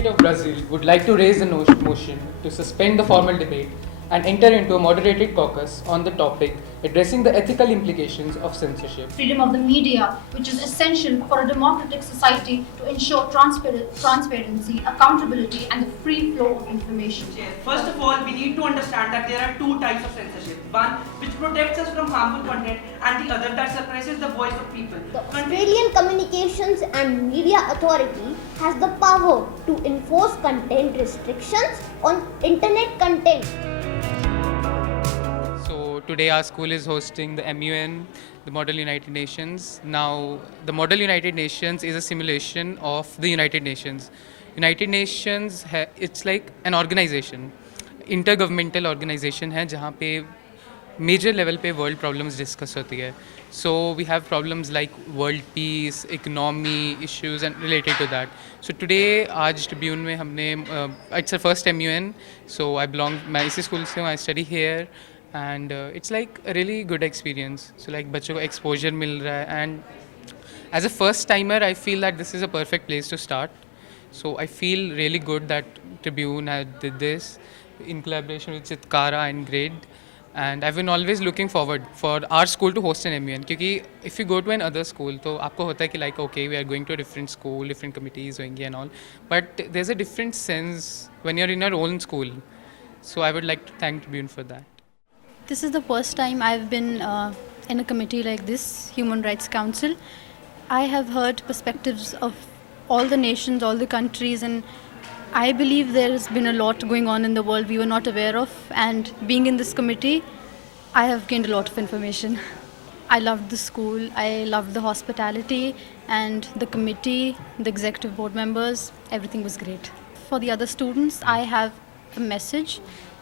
Delegate of Brazil would like to raise a motion to suspend the formal debate and enter into a moderated caucus on the topic addressing the ethical implications of censorship. Freedom of the media, which is essential for a democratic society to ensure transparency, accountability, and the free flow of information. First of all, we need to understand that there are two types of censorship. One which protects us from harmful content, and the other that suppresses the voice of people. The Australian Communications and Media Authority has the power to enforce content restrictions on internet content. So today our school is hosting the MUN, the Model United Nations. Now the Model United Nations is a simulation of the United Nations. United Nations it's like an organization, intergovernmental organization है जहाँ पे major level पे world problems discuss होती है. So we have problems like world peace, economy issues and related to that. So today आज Tribune में हमने it's our first MUN. So मैं इसी school से हूँ, I study here. And it's like a really good experience. So like बच्चों को exposure मिल रहा है, and as a first timer I feel that this is a perfect place to start. So I feel really good that Tribune did this in collaboration with Chitkara and Grade, and I've been always looking forward for our school to host an MUN, क्योंकि if you go to another school तो आपको होता है कि like okay we are going to a different school, different committees होंगे and all, but there's a different sense when you're in your own school. So I would like to thank Tribune for that. This is the first time I've been in a committee like this, Human Rights Council. I have heard perspectives of all the nations, all the countries, and I believe there's been a lot going on in the world we were not aware of, and being in this committee, I have gained a lot of information. I loved the school, I loved the hospitality, and the committee, the executive board members, everything was great. For the other students, I have a message.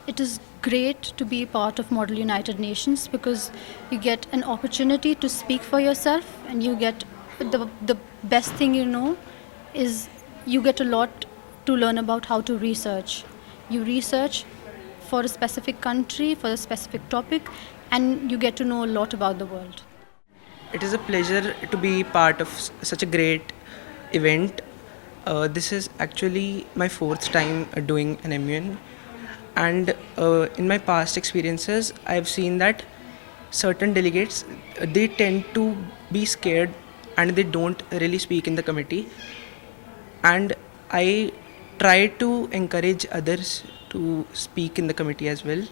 It is great to be part of Model United Nations because you get an opportunity to speak for yourself, and you get the best thing you know is you get a lot to learn about how to research. You research for a specific country, for a specific topic, and you get to know a lot about the world. It is a pleasure to be part of such a great event. This is actually my fourth time doing an MUN, and in my past experiences I've seen that certain delegates they tend to be scared and they don't really speak in the committee, and I try to encourage others to speak in the committee as well.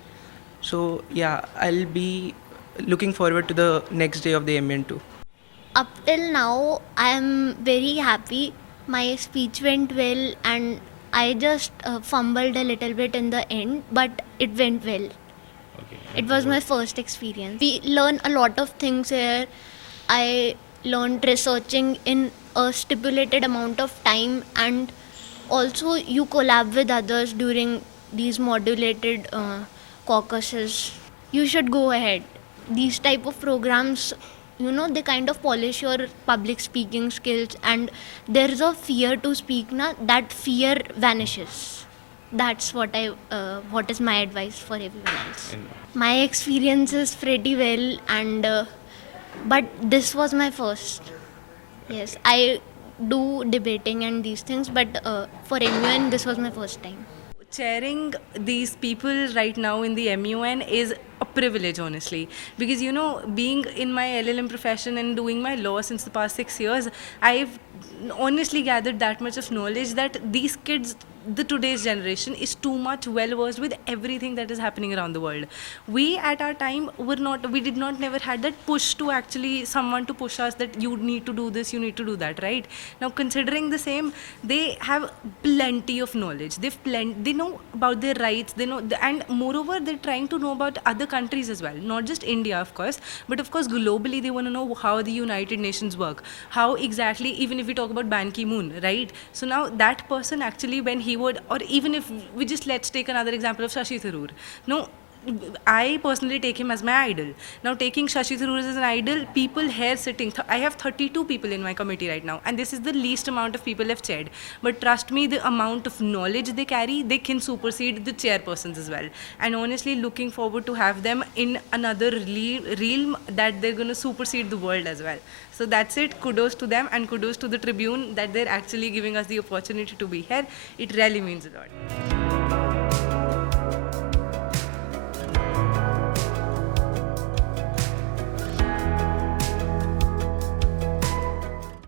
So yeah, I'll be looking forward to the next day of the MUN too. Up till now, I am very happy. My speech went well, and I just fumbled a little bit in the end, but it went well. Okay. It was my first experience. We learn a lot of things here. I learned researching in a stipulated amount of time, and also you collab with others during these modulated caucuses. You should go ahead. These type of programs, you know, they kind of polish your public speaking skills, and there's a fear to speak na, that fear vanishes. That's what is my advice for everyone else. My experience is pretty well, and but this was my first. Yes, I do debating and these things, but for MUN this was my first time. Chairing these people right now in the MUN is a privilege, honestly, because you know, being in my LLM profession and doing my law since the past 6 years, I've honestly gathered that much of knowledge that these kids, the today's generation, is too much well versed with everything that is happening around the world. We at our time did not never had that push to actually someone to push us that you need to do this, you need to do that, right? Now considering the same, they have plenty of knowledge. They know about their rights, they know, and moreover they're trying to know about other countries as well, not just India of course, but of course globally they want to know how the United Nations work, how exactly, even if we talk about Ban Ki-moon, right? So now that person actually, when he would, or even if we just, let's take another example of Shashi Tharoor. No, I personally take him as my idol. Now, taking Shashi Tharoor as an idol, people here sitting, I have 32 people in my committee right now, and this is the least amount of people I've chaired. But trust me, the amount of knowledge they carry, they can supersede the chairpersons as well. And honestly, looking forward to have them in another realm that they're going to supersede the world as well. So that's it. Kudos to them, and kudos to the Tribune that they're actually giving us the opportunity to be here. It really means a lot.